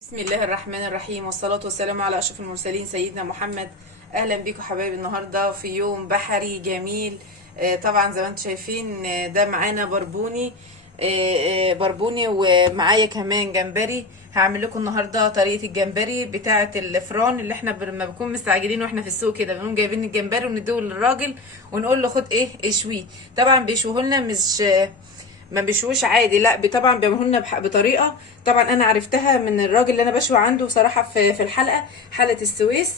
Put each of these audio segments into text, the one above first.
بسم الله الرحمن الرحيم، والصلاة والسلام على أشرف المرسلين سيدنا محمد. أهلا بيكم حبايبي النهاردة في يوم بحري جميل. طبعا زي ما انتم شايفين، ده معانا بربوني. بربوني ومعايا كمان جمبري. هعمل لكم النهارده طريقة الجمبري بتاعة الفران اللي احنا لما بنكون مستعجلين واحنا في السوق كده بنقوم جايبين الجمبري ونديه للراجل ونقول له خد ايه اشويه. طبعا بيشوه لنا مش ما بيشوش عادي، لا طبعا بيعملوا لنا بطريقه. طبعا انا عرفتها من الراجل اللي انا بشوي عنده بصراحه في الحلقه، حلقه السويس.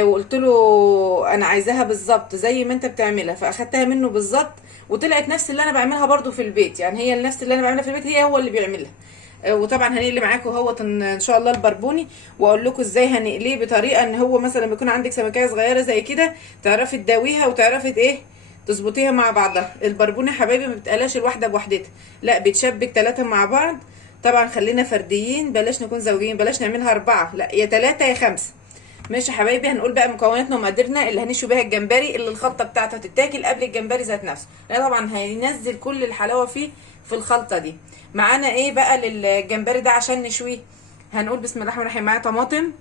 وقلت له انا عايزاها بالظبط زي ما انت بتعملها، فاخدتها منه بالظبط وطلعت نفس اللي انا بعملها برضو في البيت. يعني هي نفس اللي انا بعملها في البيت هو اللي بيعملها. وطبعا هنقلي معاكم هو ان شاء الله البربوني، واقول لكم ازاي هنقليه بطريقه ان هو مثلا لما يكون عندك سمكيه صغيره زي كده تعرفي تداويها وتعرفي ايه تظبطيها مع بعضها. البربونه يا حبايبي ما بتقلاش الواحده بوحدتها، لا بتشبك ثلاثه مع بعض. طبعا خلينا فرديين، بلاش نكون زوجين، بلاش نعملها اربعه، لا يا ثلاثه يا خمسه. ماشي يا حبايبي، هنقول بقى مكوناتنا ومقاديرنا اللي هنشوي بيها الجمبري اللي الخلطه بتاعته هتتاكل قبل الجمبري ذات نفسه. لا طبعا هينزل كل الحلاوه فيه في الخلطه دي. معانا ايه بقى للجمبري ده عشان نشويه؟ هنقول بسم الله الرحمن الرحيم. معايا طماطم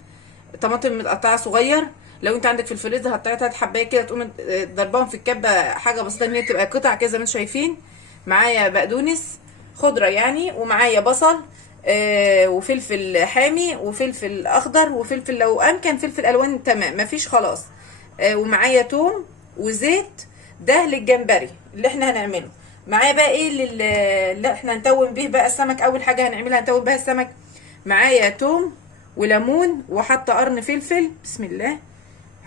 متقطعه صغير. لو انت عندك في الفريزر هتقطعي 3 حبايات كده، تقوم ضربهم في الكبه حاجه بسيطه ان هي تبقى قطع كده زي ما انتم شايفين. معايا بقدونس خضره يعني، ومعايا بصل وفلفل حامي وفلفل اخضر وفلفل لو امكن فلفل الوان تمام، مفيش خلاص. ومعايا توم وزيت. ده للجمبري اللي احنا هنعمله. معايا بقى ايه اللي احنا هنتوم به بقى السمك. اول حاجه هنعملها هنتوم بها السمك. معايا توم وليمون وحاطه قرن فلفل. بسم الله.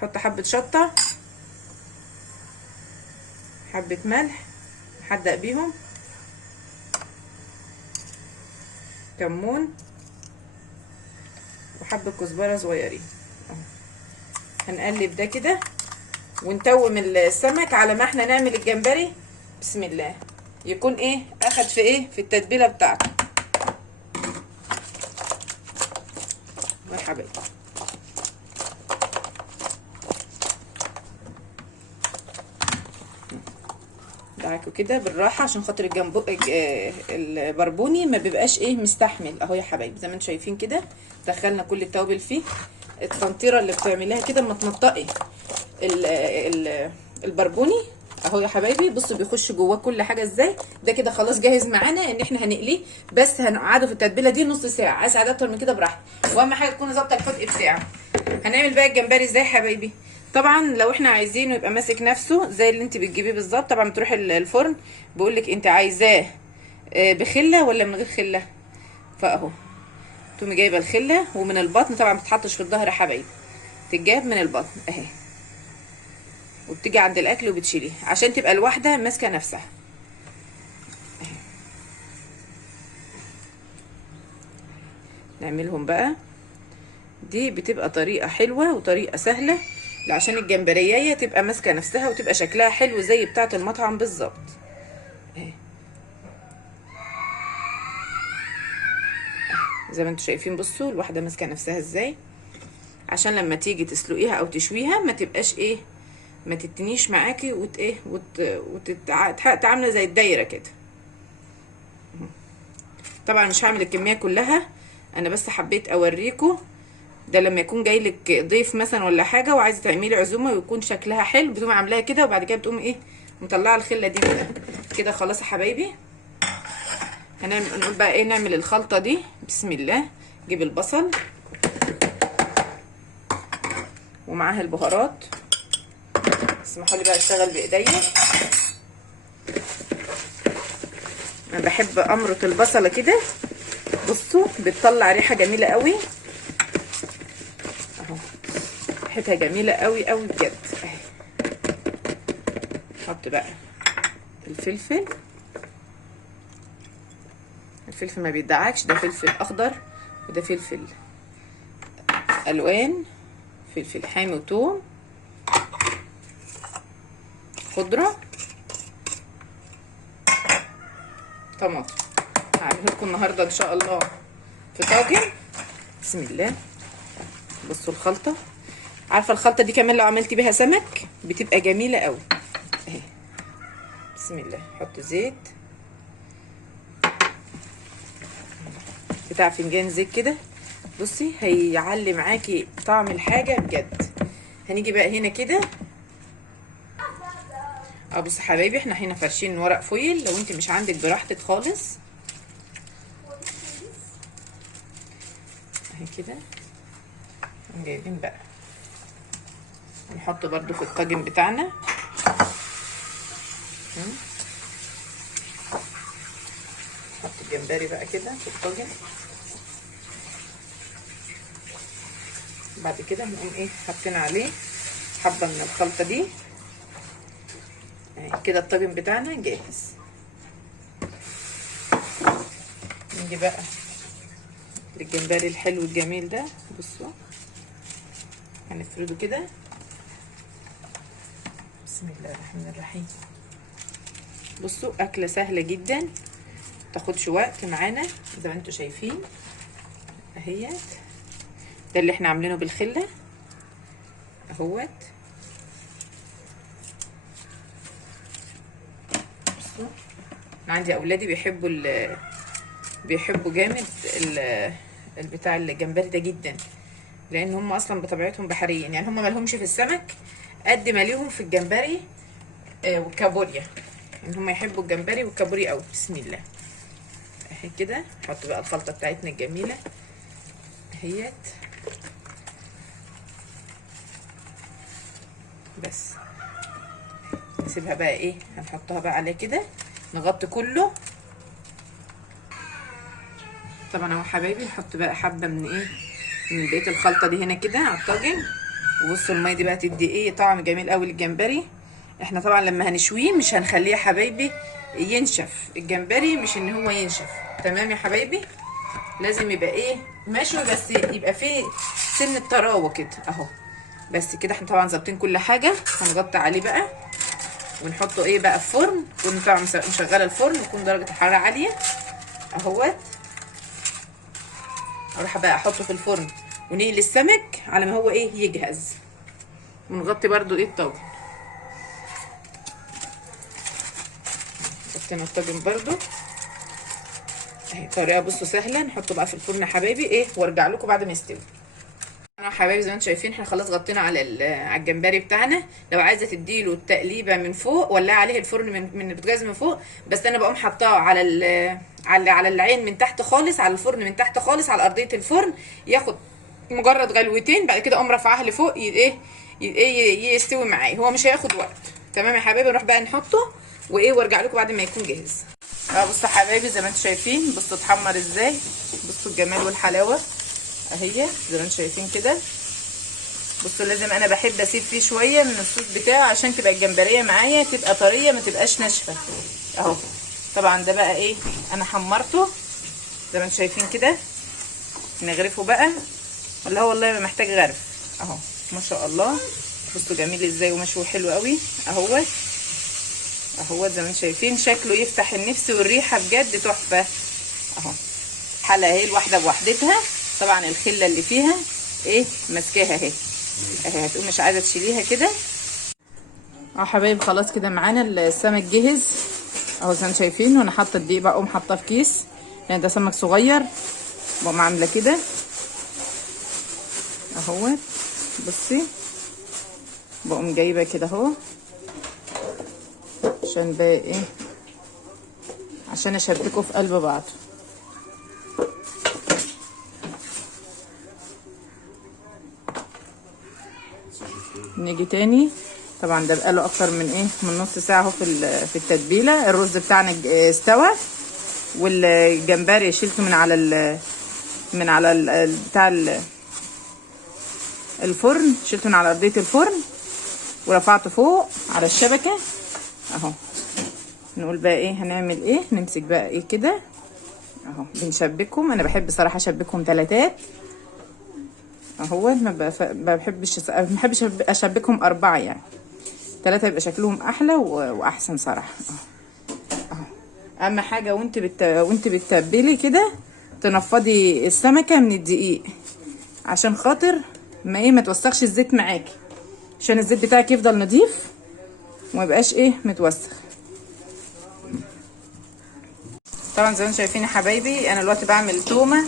حط حبه شطه، حبه ملح نحدق بيهم، كمون، وحبه كزبره صغيرين. هنقلب ده كده ونتوم السمك على ما احنا نعمل الجمبري. بسم الله. يكون ايه اخد في ايه في التتبيله بتاعته. مرحبا. دعكوا كده بالراحه عشان خاطر البربوني ما بيبقاش ايه مستحمل. اهو يا حبايبي زي ما انتم شايفين كده دخلنا كل التوابل فيه. التنطيره اللي بتعمليها كده اما تنطقي ال ال البربوني اهو يا حبايبي. بصوا بيخش جواه كل حاجه ازاي. ده كده خلاص جاهز معانا ان احنا هنقليه، بس هنقعده في التتبيله دي نص ساعه. عايز قعده اكتر من كده براحتك، واهم حاجه تكون ظابطه الحدق بتاعه. هنعمل بقى الجمبري ازاي يا حبايبي؟ طبعا لو احنا عايزينه يبقى ماسك نفسه زي اللي انت بتجيبيه بالظبط، طبعا بتروحي الفرن بيقول لك انت عايزاه بخله ولا من غير خله. فاهو تقومي جايبه الخله، ومن البطن طبعا ما بتتحطش في الظهر يا حبايبي، تتجاب من البطن اهي، وبتيجي عند الاكل وبتشيليه عشان تبقى الواحده ماسكه نفسها. نعملهم بقى. دي بتبقى طريقه حلوه وطريقه سهله عشان الجمبريه تبقى ماسكه نفسها وتبقى شكلها حلو زي بتاعه المطعم بالظبط اهي. زي ما انتم شايفين بصوا الواحده ماسكه نفسها ازاي، عشان لما تيجي تسلقيها او تشويها ما تبقاش ايه ما تتنيش معاكي عامله زي الدايره كده. طبعا مش هعمل الكميه كلها، انا بس حبيت اوريكم. ده لما يكون جاي لك ضيف مثلا ولا حاجه وعايزه تعملي عزومه ويكون شكلها حلو، بتقومي عاملاها كده وبعد كده بتقومي ايه مطلعه الخله دي منها كده. خلاص يا حبايبي، نقول بقى ايه نعمل الخلطه دي. بسم الله. جيب البصل ومعاها البهارات. اسمحوا لي بقى اشتغل بايديا. انا بحب امرط البصله كده، بصوا بتطلع ريحه جميله قوي اهو، ريحتها جميله قوي قوي بجد اهي. نحط بقى الفلفل. الفلفل ما بيدعكش، ده فلفل اخضر وده فلفل الوان، فلفل حامي وتوم خضره، طماطم. هعمله لكم النهارده ان شاء الله في طاجن. بسم الله. بصوا الخلطه. عارفه الخلطه دي كمان لو عملتي بيها سمك بتبقى جميله قوي اهي. بسم الله. حط زيت بتاع فنجان زيت كده بصي هيعلي معاكي طعم الحاجه بجد. هنيجي بقى هنا كده. بصي حبايبي، احنا هنا فارشين ورق فويل، لو انت مش عندك براحتك خالص اهي كده. جايبين بقى نحط برضو في الطاجن بتاعنا. نحط الجمبري بقى كده في الطاجن. بعد كده هنقوم ايه حاطين عليه حبه من الخلطه دي اهي كده. الطاجن بتاعنا جاهز. نيجي بقى للجمبري الحلو الجميل ده. بصوا هنفرده كده. بسم الله الرحمن الرحيم. بصوا اكله سهله جدا، متاخدش وقت معانا زي ما انتوا شايفين اهيت. ده اللي احنا عاملينه بالخله اهوت. بصوا انا عندي اولادي بيحبوا جامد البتاع الجمبري ده جدا، لان هم اصلا بطبيعتهم بحريين، يعني هم مالهمش في السمك قد ما ليهم في الجمبري والكابوريا، ان هم يحبوا الجمبري والكابوريا قوي. بسم الله اهي كده. نحط بقى الخلطه بتاعتنا الجميله اهيت. بس نسيبها بقى ايه، هنحطها بقى عليه كده، نغطي كله. طبعا اهو حبايبي نحط بقى حبه من ايه، من بقيه الخلطه دي هنا كده على الطاجن. وبصوا الميه دي بقى تدي ايه طعم جميل قوي للجمبري. احنا طبعا لما هنشويه مش هنخليه يا حبايبي ينشف، الجمبري مش ان هو ينشف، تمام يا حبايبي؟ لازم يبقى ايه مشوي، بس يبقى فيه سن طراوه كده اهو. بس كده احنا طبعا ظابطين كل حاجه. هنغطي عليه بقى ونحطه ايه بقى في فرن. كنا طبعا مشغله الفرن، يكون درجه الحراره عاليه اهوت. اروح بقى احطه في الفرن ونقلي السمك على ما هو ايه يجهز. ونغطي برضو ايه الطاجن. غطينا الطاجن برضو اهي. طريقه بصوا سهله. نحطه بقى في الفرن يا حبايبي ايه، وارجع لكم بعد ما يستوي. انا حبايبي زي ما انتم شايفين احنا خلاص غطينا على الجمبري بتاعنا. لو عايزه تديله التقليبه من فوق ولا عليه الفرن من البوتاجاز من فوق، بس انا بقوم حطاه على العين من تحت خالص، على الفرن من تحت خالص، على ارضيه الفرن، ياخد مجرد غلوتين. بعد كده اقوم رافعاه لفوق يستوي معايا. هو مش هياخد وقت. تمام يا حبايبي؟ نروح بقى نحطه وايه وارجع لكم بعد ما يكون جاهز. بصوا حبايبي زي ما انتم شايفين، بصوا اتحمر ازاي، بصوا الجمال والحلاوه اهي زي ما انتم شايفين كده. بصوا لازم انا بحب اسيب فيه شويه من الصوص بتاعه عشان تبقى الجمبريه معايا تبقى طريه ما تبقاش ناشفه اهو. طبعا ده بقى ايه انا حمرته زي ما انتم شايفين كده. نغرفه بقى ولا هو والله ما محتاج غرف اهو. ما شاء الله بصوا جميل ازاي ومشوي حلو قوي اهوت اهوت. زي ما انتم شايفين شكله يفتح النفس، والريحه بجد تحفه اهو. حلقه اهي الواحده بوحدتها. طبعا الخله اللي فيها ايه ماسكاها اهي اهي. هتقوم مش عايزه تشيليها كده حبايب. خلاص كده معانا السمك جهز اهو زي ما انتم شايفين. وانا حاطه الدقيق بقى، اقوم حاطاه في كيس لان ده سمك صغير. بقوم عامله كده اهوت. بصي بقوم جايبه كده اهو عشان بقى ايه، عشان اشبكه في قلب بعض. نيجي تاني. طبعا ده بقاله اكتر من ايه من نص ساعه اهو في التتبيله. الرز بتاعنا استوى، والجمبري شيلته من على بتاع الفرن، شيلته من على ارضيه الفرن ورفعته فوق على الشبكه اهو. نقول بقى ايه هنعمل ايه. نمسك بقى ايه كده اهو بنشبكهم. انا بحب صراحه اشبكهم تلاتات اهو. ما بحبش اشبكهم اربعه، يعني تلاتة يبقى شكلهم احلى واحسن صراحه اهو. اهم حاجه وانت بتتبلي كده تنفضي السمكه من الدقيق عشان خاطر ما توسخش الزيت معاكي، عشان الزيت بتاعك يفضل نضيف وما يبقاش متوسخ. طبعا زي ما انتم شايفين يا حبايبي انا دلوقتي بعمل تومه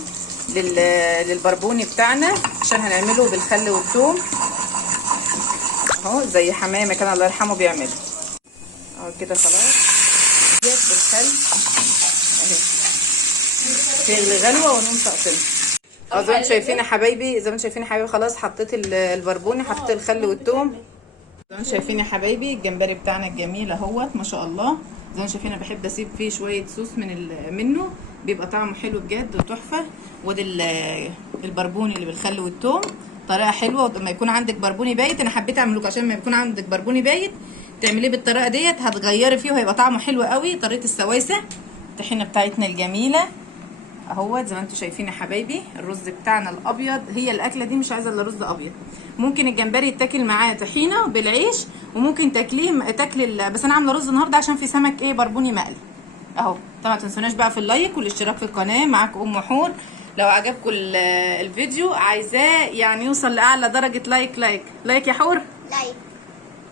للبربوني بتاعنا عشان هنعمله بالخل والثوم اهو، زي حمامه كان الله يرحمه بيعمله اهو كده. خلاص بالخل اهي تغلي غلوه ونقوم ساقطينها اهو زي ما انتم شايفين يا حبايبي. زي ما انتم شايفين يا حبايبي خلاص حطيت البربوني، حطيت الخل والثوم. زي ما انتم شايفين يا حبايبي الجمبري بتاعنا الجميل اهوت ما شاء الله. زي ما انتم شايفين انا بحب اسيب فيه شويه صوص منه، بيبقى طعمه حلو بجد وتحفه. ودي البربوني اللي بالخل والثوم طريقه حلوه. لما يكون عندك بربوني بايت، انا حبيت اعمله عشان لما يكون عندك بربوني بايت تعمليه بالطريقه ديت، هتغيري فيه وهيبقى طعمه حلو قوي. طريقه السويسه الطحينه بتاعتنا الجميله اهوت زي ما انتم شايفين يا حبايبي. الرز بتاعنا الابيض، هي الاكله دي مش عايزه الا رز ابيض. ممكن الجمبري يتاكل معاه طحينه بالعيش، وممكن تاكليه بس انا عامله رز النهارده عشان في سمك بربوني مقلي اهو. طبعا ما تنسوناش بقى في اللايك والاشتراك في القناه. معاكم ام حور. لو عجبكم الفيديو عايزاه يعني يوصل لاعلى درجه لايك يا حور. لايك